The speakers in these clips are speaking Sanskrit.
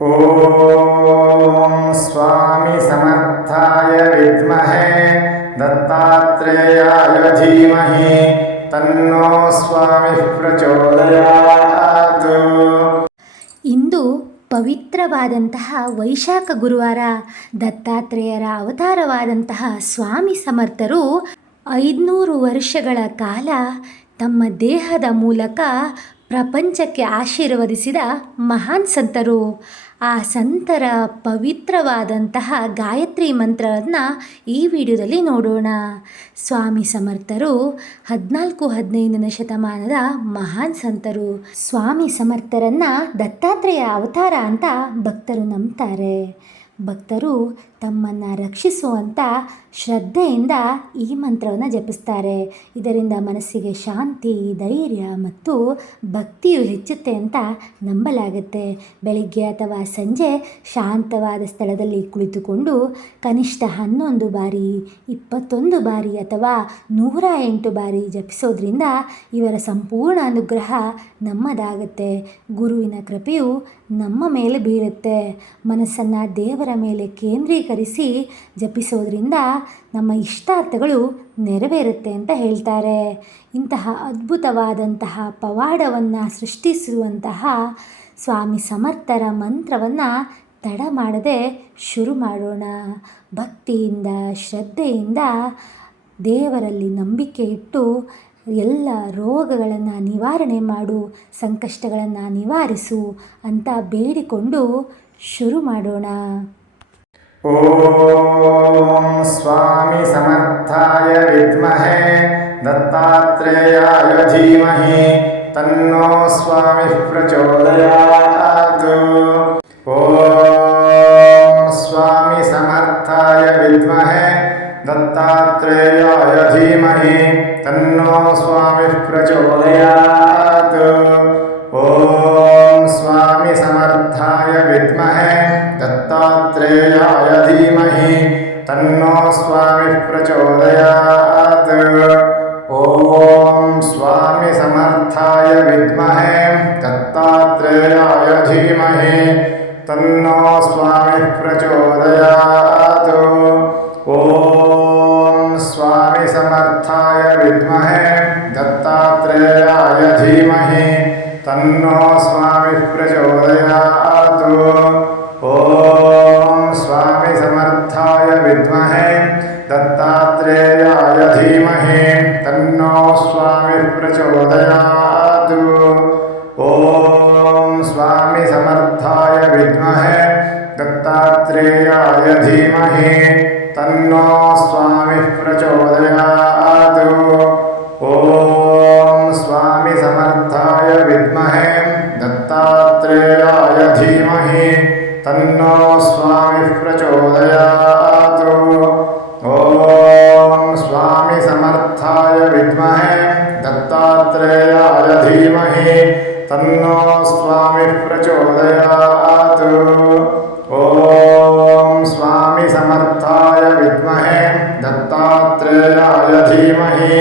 ಓಂ ಸ್ವಾಮಿ ಸಮರ್ಥಾಯ ವಿದ್ಮಹೇ ದತ್ತಾತ್ರೇಯಾಯ ಧೀಮಹಿ ತನ್ನೋ ಸ್ವಾಮಿ ಪ್ರಚೋದಯಾತ್. ಇಂದು ಪವಿತ್ರವಾದಂತಹ ವೈಶಾಖ ಗುರುವಾರ. ದತ್ತಾತ್ರೇಯರ ಅವತಾರವಾದಂತಹ ಸ್ವಾಮಿ ಸಮರ್ಥರು 500 ವರ್ಷಗಳ ಕಾಲ ತಮ್ಮ ದೇಹದ ಮೂಲಕ ಪ್ರಪಂಚಕ್ಕೆ ಆಶೀರ್ವದಿಸಿದ ಮಹಾನ್ ಸಂತರು. ಆ ಸಂತರ ಪವಿತ್ರವಾದಂತಹ ಗಾಯತ್ರಿ ಮಂತ್ರವನ್ನು ಈ ವಿಡಿಯೋದಲ್ಲಿ ನೋಡೋಣ. ಸ್ವಾಮಿ ಸಮರ್ಥರು 14-15ನೇ ಶತಮಾನದ ಮಹಾನ್ ಸಂತರು. ಸ್ವಾಮಿ ಸಮರ್ಥರನ್ನು ದತ್ತಾತ್ರೇಯ ಅವತಾರ ಅಂತ ಭಕ್ತರು ನಂಬ್ತಾರೆ. ಭಕ್ತರು ತಮ್ಮನ್ನು ರಕ್ಷಿಸುವಂಥ ಶ್ರದ್ಧೆಯಿಂದ ಈ ಮಂತ್ರವನ್ನು ಜಪಿಸ್ತಾರೆ. ಇದರಿಂದ ಮನಸ್ಸಿಗೆ ಶಾಂತಿ, ಧೈರ್ಯ ಮತ್ತು ಭಕ್ತಿಯು ಹೆಚ್ಚುತ್ತೆ ಅಂತ ನಂಬಲಾಗುತ್ತೆ. ಬೆಳಿಗ್ಗೆ ಅಥವಾ ಸಂಜೆ ಶಾಂತವಾದ ಸ್ಥಳದಲ್ಲಿ ಕುಳಿತುಕೊಂಡು ಕನಿಷ್ಠ 11 ಬಾರಿ, 21 ಬಾರಿ ಅಥವಾ 108 ಬಾರಿ ಜಪಿಸೋದ್ರಿಂದ ಇವರ ಸಂಪೂರ್ಣ ಅನುಗ್ರಹ ನಮ್ಮದಾಗುತ್ತೆ. ಗುರುವಿನ ಕೃಪೆಯು ನಮ್ಮ ಮೇಲೆ ಬೀಳುತ್ತೆ. ಮನಸ್ಸನ್ನು ದೇವರ ಮೇಲೆ ಕೇಂದ್ರೀಕರಿಸಿ ಜಪಿಸೋದ್ರಿಂದ ನಮ್ಮ ಇಷ್ಟಾರ್ಥಗಳು ನೆರವೇರುತ್ತೆ ಅಂತ ಹೇಳ್ತಾರೆ. ಇಂತಹ ಅದ್ಭುತವಾದಂತಹ ಪವಾಡವನ್ನು ಸೃಷ್ಟಿಸುವಂತಹ ಸ್ವಾಮಿ ಸಮರ್ಥರ ಮಂತ್ರವನ್ನು ತಡ ಮಾಡದೆ ಶುರು ಮಾಡೋಣ. ಭಕ್ತಿಯಿಂದ, ಶ್ರದ್ಧೆಯಿಂದ, ದೇವರಲ್ಲಿ ನಂಬಿಕೆ ಇಟ್ಟು ಎಲ್ಲ ರೋಗಗಳನ್ನು ನಿವಾರಣೆ ಮಾಡು, ಸಂಕಷ್ಟಗಳನ್ನು ನಿವಾರಿಸು ಅಂತ ಬೇಡಿಕೊಂಡು ಶುರು ಮಾಡೋಣ. ಓಂ ಸ್ವಾಮಿ ಸಮರ್ಥಾಯ ವಿದ್ಮಹೇ ದತ್ತಾತ್ರೇಯಾಯ ಧೀಮಹಿ ತನ್ನೋ ಸ್ವಾಮಿ ಪ್ರಚೋದಯಾತ್. ಓಂ ಸ್ವಾಮಿ ಸಮರ್ಥಾಯ ವಿದ್ಮಹೇ ದತ್ತಾತ್ರೇಯಾಯ ಧೀಮಹಿ ತನ್ನೋ ಸ್ವಾಮಿ ಪ್ರಚೋದಯಾತ್. ಓಂ ಸ್ವಾಮಿ ಸಮರ್ಥಾಯ ವಿದ್ಮಹೇ ದತ್ತಾತ್ರೇಯಾಯ ಧೀಮಹಿ ತನ್ನೋ ಸ್ವಾಮಿ ಪ್ರಚೋದಯಾತ್. ಓಂ ಸ್ವಾಮಿ ಸಮರ್ಥಾಯ ವಿದ್ಮಹೇ ದತ್ತಾತ್ರೇಯಾಯ ಧೀಮಹಿ ತನ್ನೋ ಸ್ವಾಮಿ ಪ್ರಚೋದಯಾತ್. ಓಂ ಸ್ವಾಮಿ ಸಮರ್ಥಾಯ ವಿದ್ಮಹೇ ದತ್ತಾತ್ರೇಯಾಯ ಧೀಮಹಿ ತನ್ನೋ ಸ್ವಾಮಿ ಪ್ರಚೋದಯಾತ್. ಓಂ ಸ್ವಾಮಿ ಸಮರ್ಥಾಯ ವಿದ್ಮಹೇ ದತ್ತಾತ್ರೇಯಾಯ ಧೀಮಹಿ ತನ್ನೋ ಸ್ವಾಮಿ ಪ್ರಚೋದಯಾತ್. ಓಂ ಸ್ವಾಮಿ ಸಮರ್ಥಾಯ ವಿದ್ಮಹೇ ದತ್ತಾತ್ರೇಯಾಯ ಧೀಮಹಿ ತನ್ನೋ ಸ್ವಾಮಿ ಪ್ರಚೋದಯಾತ್. ಓಂ ಸ್ವಾಮಿ ಸಮರ್ಥಾಯ ವಿದ್ಮಹೇ ದತ್ತಾತ್ರೇಯಾಯ ಧೀಮಹಿ ತನ್ನೋ ಸ್ವಾಮಿ ಪ್ರಚೋದಯಾತ್. ಓಂ ಸ್ವಾಮಿ ಸಮರ್ಥಾಯ ವಿದ್ಮಹೇ ದತ್ತಾತ್ರೇಯಾಯ ಧೀಮಹಿ ತನ್ನೋ ಸ್ವಾಮಿ ಪ್ರಚೋದಯಾತ್. ಓಂ ಸ್ವಾಮಿ ಸಮರ್ಥಾಯ ವಿದ್ಮಹೇ ದತ್ತಾತ್ರೇಯಾಯ ಧೀಮಹಿ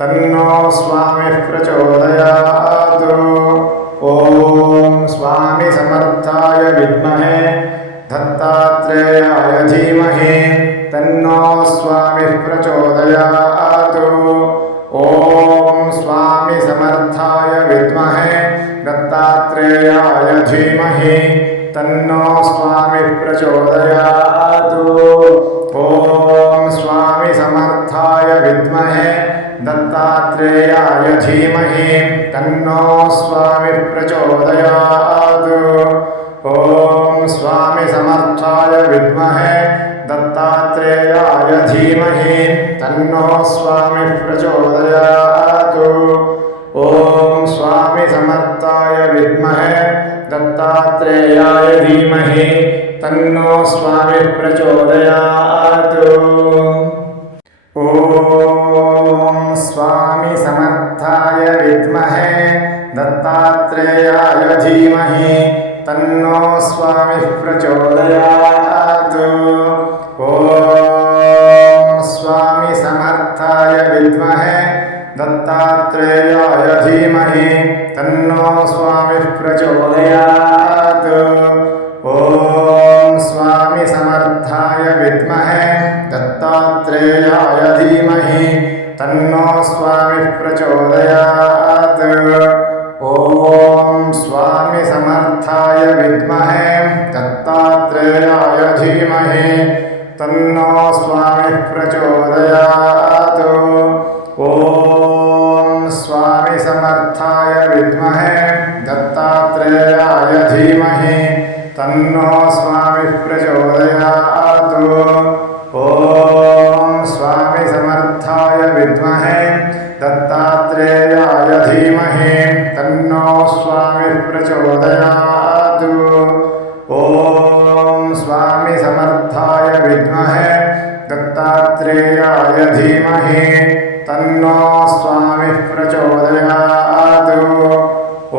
ತನ್ನೋ ಸ್ವಾಮಿ ಪ್ರಚೋದಯಾತ್. ಓಂ ಸ್ವಾಮಿ ಸಮರ್ಥಾಯ ವಿದ್ಮಹೇ ದತ್ತಾತ್ರೇಯಾಯ ಧೀಮಹಿ ತನ್ನೋ ಸ್ವಾಮಿ ಪ್ರಚೋದಯಾತ್. ಓಂ ಸ್ವಾಮಿ ಸಮರ್ಥಾಯ ವಿದ್ಮಹೇ ದತ್ತಾತ್ರೇಯಾಯ ಧೀಮಹಿ ತನ್ನೋ ಸ್ವಾಮಿ ಪ್ರಚೋದಯಾತ್. ಓಂ ಸ್ವಾಮಿ ಸಮರ್ಥಾಯ ವಿದ್ಮಹೇ ದತ್ತಾತ್ರೇಯಾಯ ಧೀಮಹಿ ತನ್ನೋ ಸ್ವಾಮಿ ಪ್ರಚೋದಯಾತ್. ಓಂ ಸ್ವಾಮಿ ಸಮರ್ಥಾಯ ವಿದ್ಮಹೇ ದತ್ತಾತ್ರೇಯಾಯ ಧೀಮಹಿ ತನ್ನೋ ಸ್ವಾಮಿ ಪ್ರಚೋದಯಾತ್. ಓಂ ಸ್ವಾಮಿ ಸಮರ್ಥಾಯ ವಿದ್ಮಹೇ ದತ್ತಾತ್ರೇಯಾಯ ಧೀಮಹಿ ತನ್ನೋ ಸ್ವಾಮಿ ಪ್ರಚೋದಯಾತ್. ಓಂ ಸ್ವಾಮಿ ಸಮರ್ಥಾಯ ವಿದ್ಮಹೇ ದತ್ತಾತ್ರೇಯಾಯ ಧೀಮಹಿ ತನ್ನೋ ಸ್ವಾಮಿ ಪ್ರಚೋದಯಾತ್. ಓಂ ಸ್ವಾಮಿ ಸಮರ್ಥಾಯ ವಿದ್ಮಹೇ ದತ್ತಾತ್ರೇಯಾಯ ಧೀಮಹಿ ತನ್ನೋ ಸ್ವಾಮಿ ಪ್ರಚೋದಯಾತ್. विद्महे दत्तात्रेयाय धीमहि तन्नो स्वामिः प्रचोदयात्। ॐ स्वामी समर्थाय विद्महे दत्तात्रेयाय धीमहि तन्नो स्वामिः प्रचोदयात्। ॐ स्वामी समर्थाय विद्महे दत्तात्रेयाय धीमहि तन्नो स्वामिः प्रचोदयात्। ॐ स्वामी समर्थाय विद्महे दत्तात्रेयाय धीमहि तन्नो स्वामिः प्रचोदयात्।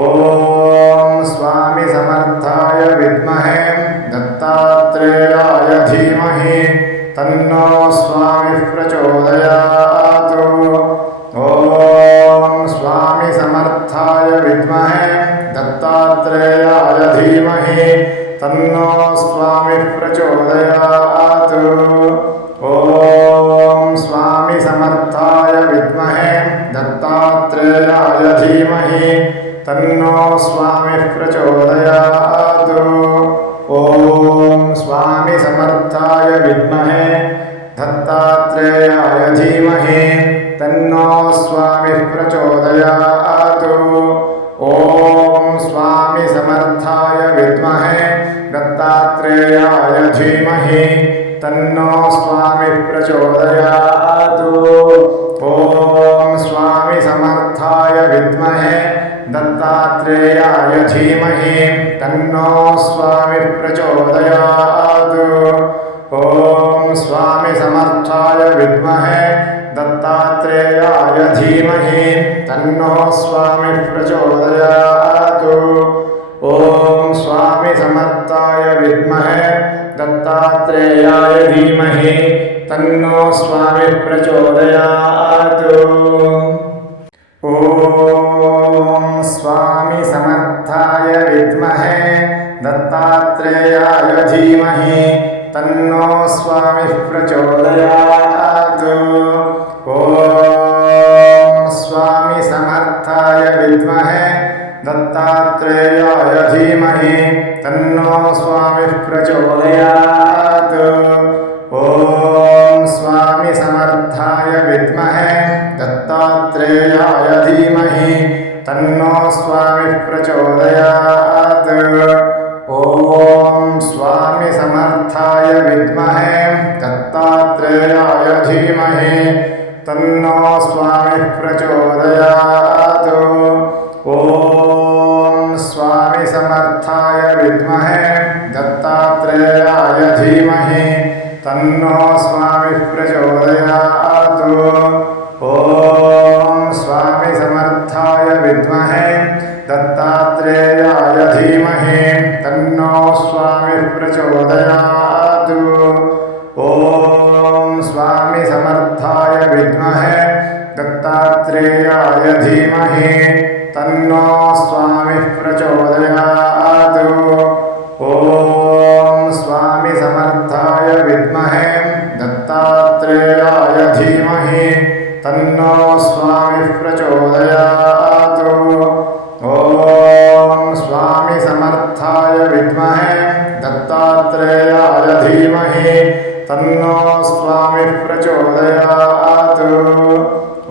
ॐ स्वामी समर्थाय विद्महे दत्तात्रेयाय धीमहि तन्नो स्वामिः प्रचोदयात्। ॐ स्वामी समर्थाय विद्महे दत्तात्रेयाय धीमहि तन्नो स्वामिः प्रचोदयात्। ॐ स्वामी समर्थाय विद्महे दत्तात्रेयाय धीमहि तन्नो स्वामिः प्रचोदयात्। ॐ स्वामी समर्थाय विद्महे दत्तात्रेयाय धीमहि तन्नो स्वामिः प्रचोदयात्। ॐ स्वामी समर्थाय विद्महे दत्तात्रेयाय धीमहि तन्नो स्वामिः प्रचोदयात्। ॐ स्वामी समर्थाय विद्महे दत्तात्रेयाय धीमहि तन्नो स्वामिः प्रचोदयात्। ॐ स्वामी समर्थाय विद्महे दत्तात्रेयाय धीमहि तन्नो स्वामिः प्रचोदयात्। ॐ स्वामी समर्थाय विद्महे दत्तात्रेयाय धीमहि तन्नो स्वामिः प्रचोदयात्। ॐ स्वामी समर्थाय विद्महे दत्तात्रेयाय धीमहि तन्नो स्वामिः प्रचोदयात्। ॐ स्वामी समर्थाय विद्महे दत्तात्रेयाय धीमहि तन्नो स्वामिः प्रचोदयात्। ॐ स्वामी समर्थाय विद्महे दत्तात्रेयाय धीमहि तन्नो स्वामिः प्रचोदयात्। ॐ स्वामी समर्थाय विद्महे दत्तात्रेयाय धीमहि तन्नो स्वामिः प्रचोदयात्। ॐ स्वामी समर्थाय विद्महे दत्तात्रेयाय धीमहि तन्नो स्वामिः प्रचोदयात्। ॐ स्वामी समर्थाय विद्महे दत्तात्रेयाय धीमहि तन्नो स्वामिः प्रचोदयात्। ॐ स्वामी समर्थाय विद्महे दत्तात्रेयाय धीमहि तन्नो स्वामिः प्रचोदयात्। ॐ स्वामी समर्थाय विद्महे दत्तात्रेयाय धीमहि तन्नो स्वामिः प्रचोदयात्। ॐ स्वामी समर्थाय विद्महे दत्तात्रेयाय धीमहि तन्नो स्वामिः प्रचोदयात्।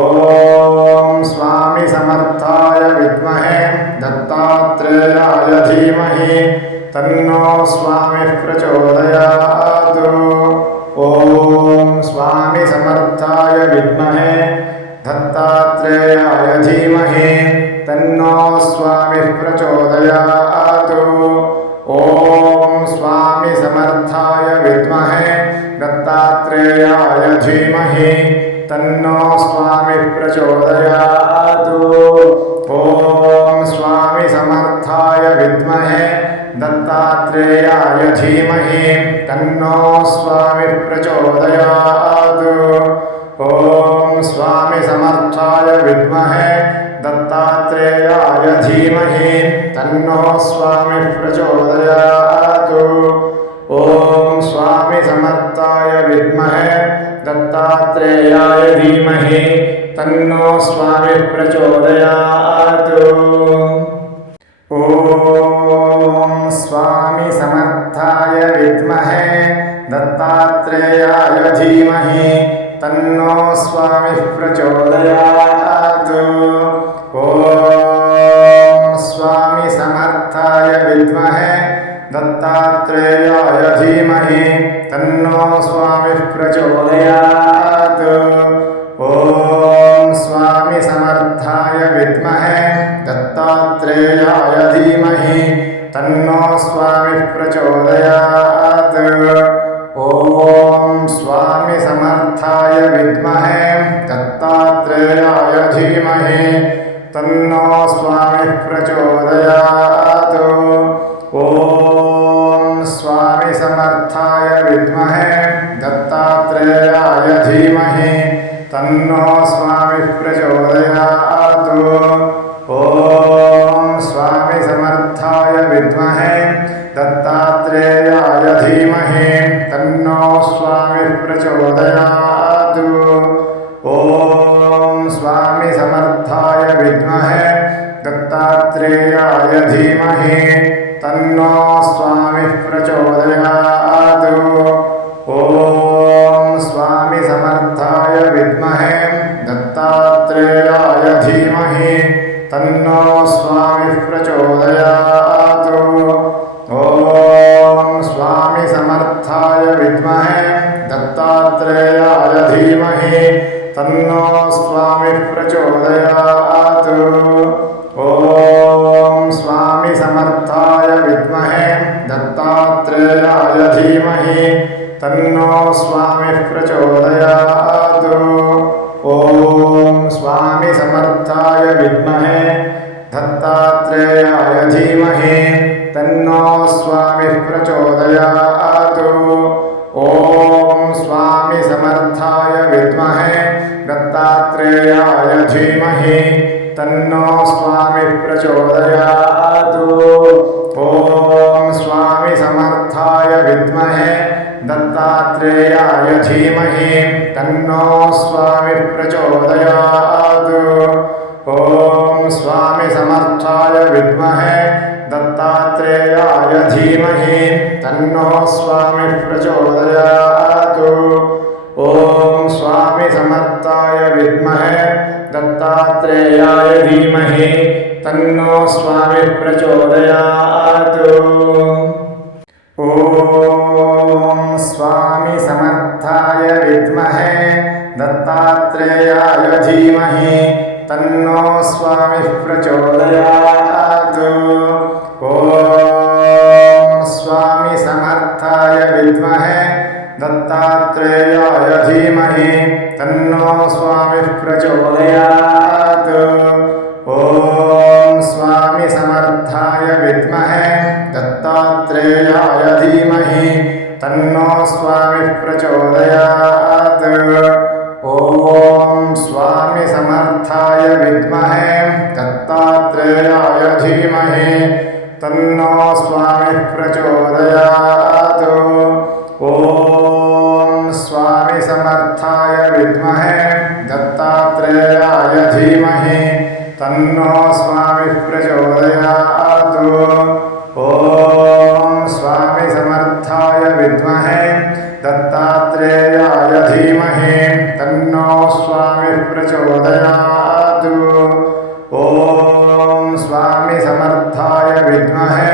ॐ स्वामी समर्थाय विद्महे दत्तात्रेयाय धीमहि तन्नो स्वामिः प्रचोदयात्। ॐ स्वामी समर्थाय विद्महे दत्तात्रेयाय धीमहि तन्नो स्वामिः प्रचोदयात्। ॐ स्वामी समर्थाय विद्महे दत्तात्रेयाय धीमहि तन्नो स्वामिः प्रचोदयात्। ॐ स्वामी समर्थाय विद्महे दत्तात्रेयाय धीमहि तन्नो स्वामिः प्रचोदयात्। ॐ स्वामी समर्थाय विद्महे दत्तात्रेयाय धीमहि तन्नो स्वामिः प्रचोदयात्। ॐ स्वामी समर्थाय विद्महे दत्तात्रेयाय धीमहि तन्नो स्वामिः प्रचोदयात्। ॐ स्वामी स्वामी समर्थाय विद्महे दत्तात्रेयाय धीमहि तन्नो स्वामी प्रचोदयात्। ॐ स्वामी समर्थाय विद्महे दत्तात्रेयाय धीमहि तन्नो स्वामी प्रचोदयात्। ॐ स्वामी समर्थाय विद्महे दत्तात्रेयाय धीमहि तन्नो स्वामी प्रचोदयात्। ॐ स्वामी समर्थाय विद्महे दत्तात्रेयाय धीमहि तन्नो स्वामी प्रचोदयात्। ॐ स्वामी समर्थाय विद्महे दत्तात्रेयाय धीमहि तन्नो स्वामी प्रचोदयात्। ॐ स्वामी समर्थाय विद्महे दत्तात्रेयाय धीमहि तन्नो स्वामी प्रचोदयात्। ॐ स्वामी समर्थाय विद्महे दत्तात्रेयाय धीमहि तन्नो स्वामी प्रचोदयात्। ॐ स्वामी समर्थाय विद्महे दत्तात्रेयाय धीमहि तन्नो स्वामी प्रचोदयात्। ॐ स्वामी समर्थाय विद्महे दत्तात्रेयाय धीमहि तन्नो स्वामी प्रचोदयात्। ॐ स्वामी समर्थाय विद्महे दत्तात्रेयाय धीमहि तन्नो स्वामी प्रचोदयात्। ॐ स्वामी समर्थाय विद्महे दत्तात्रेयाय धीमहि तन्नो स्वामी प्रचोदयात्। ॐ स्वामी समर्थाय विद्महे दत्तात्रेयाय धीमहि तन्नो स्वामी प्रचोदयात्। ॐ स्वामी समर्थाय विद्महे दत्तात्रेयाय धीमहि तन्नो स्वामी प्रचोदयात्। ॐ स्वामी समर्थाय विद्महे दत्तात्रेयाय धीमहि तन्नो स्वामी प्रचोदयात्। ॐ स्वामी समर्थाय विद्महे दत्तात्रेयाय धीमहि तन्नो स्वामी प्रचोदयात्। ॐ स्वामी समर्थाय विद्महे दत्तात्रेयाय धीमहि तन्नो स्वामी प्रचोदयात्। ॐ स्वामी समर्थाय विद्महे दत्तात्रेयाय धीमहि तन्नो स्वामी प्रचोदयात्। ॐ स्वामी समर्थाय विद्महे दत्तात्रेयाय धीमहि तन्नो स्वामी प्रचोदयात्। ॐ स्वामी समर्थाय विद्महे दत्तात्रेयाय धीमहि तन्नो स्वामी प्रचोदयात्। ॐ स्वामी समर्थाय विद्महे दत्तात्रेयाय धीमहि तन्नो स्वामी प्रचोदयात्। ॐ स्वामी समर्थाय विद्महे दत्तात्रेयाय धीमहि तन्नो स्वामी प्रचोदयात्। ॐ स्वामी समर्थाय विद्महे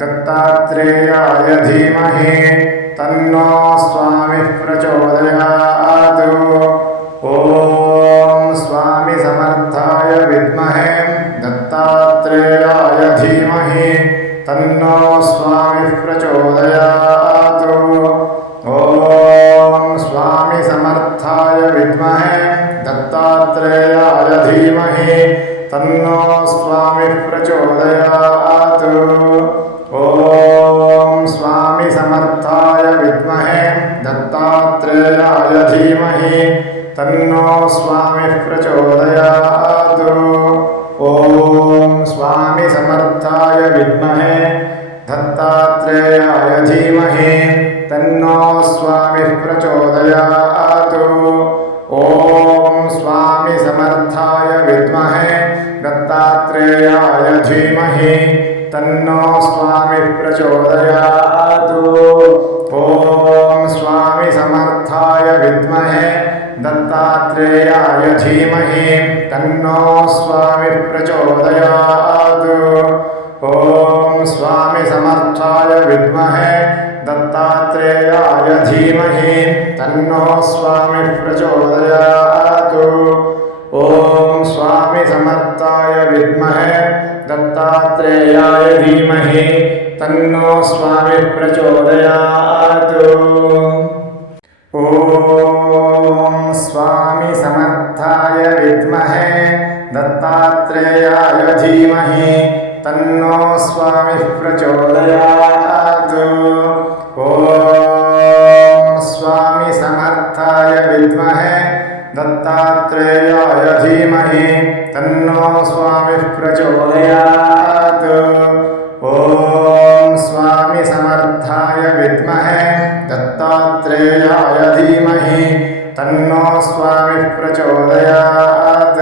दत्तात्रेयाय धीमहि तन्नो स्वामी प्रचोदयात्। ॐ स्वामी समर्थाय विद्महे दत्तात्रेयाय धीमहि तन्नो स्वामी प्रचोदयात्। ॐ स्वामी समर्थाय विद्महे दत्तात्रेयाय धीमहि तन्नो स्वामी प्रचोदयात्। ॐ स्वामी समर्थाय विद्महे दत्तात्रेयाय धीमहि तन्नो स्वामी प्रचोदयात्। ॐ स्वामी समर्थाय विद्महे दत्तात्रेयाय धीमहि तन्नो स्वामी प्रचोदयात्। ॐ स्वामी समर्थाय विद्महे दत्तात्रेयाय धीमहि तन्नो स्वामी प्रचोदयात्। प्रचोदयातु ॐ स्वामी समर्थाय विद्महे दत्तात्रेयाय धीमहि तन्नो स्वामी प्रचोदयात् ॐ स्वामी समर्थाय विद्महे दत्तात्रेयाय धीमहि तन्नो स्वामी प्रचोदयात् ॐ स्वामी समर्थाय विद्महे दत्तात्रेयाय धीमहि तन्नो स्वामी प्रचोदयात् ॐ स्वामी समर्थाय विद्महे दत्तात्रेयाय धीमहि तन्नो स्वामी प्रचोदयात् ॐ स्वामी समर्थाय विद्महे दत्तात्रेयाय धीमहि तन्नो स्वामी प्रचोदयात् ॐ स्वामी समर्थाय विद्महे दत्तात्रेयाय धीमहि तन्नो स्वामी प्रचोदयात्